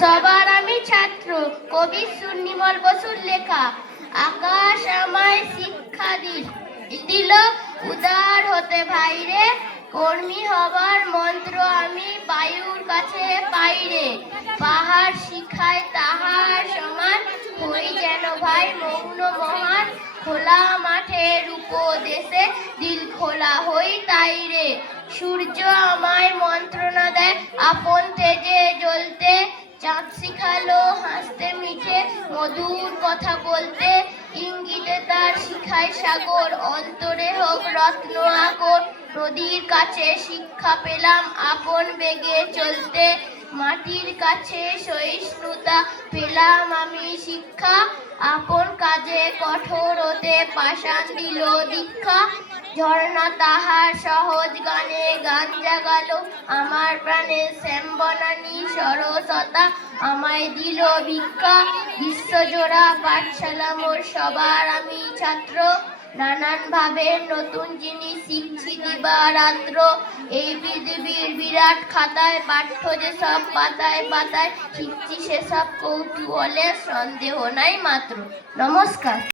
সবার আমি ছাত্র। কবি সুনির্মল বসুর লেখা। আকাশ আমায় শিক্ষা দিল উদার হতে ভাইরে, কর্মী হবার মন্ত্র আমি বায়ুর কাছে পাইরে। পাহাড় শিখায় তাহার সমান, হই যেন ভাই মৌন মহান। খোলা মাঠের উপদেশে দিল খোলা হই তাই রে। সূর্য আমায় মন্ত্রণা দেয় আপন তেজে জ্বলতে, চাঁদ শিখালো হাসতে মিঠে মধুর কথা বলতে। ইঙ্গিতে তার শিখায় সাগর, অন্তরে হোক রত্ন আকর। নদীর কাছে শিক্ষা পেলাম আপন বেগে চলতে, মাটির কাছে সহিষ্ণুতা পেলাম আমি শিক্ষা। আপন কাজে কঠোর হতে পাষাণ দিল দীক্ষা। ঝর্ণা তাহার সহজ গানে গান জাগালো আমার প্রাণে, শ্যাম বনানী সরসতা আমায় দিল ভিক্ষা। বিশ্বজোড়া পাঠশালা মোর, সবার আমি ছাত্র। নানান ভাবে নতুন জিনিস শিখছি দিবারাত্র। এই পৃথিবীর বিরাট খাতায় পাঠ্য যে সব পাতায় পাতায়, শিখছি সেসব কৌতূহলে সন্দেহ নাই মাত্র। নমস্কার।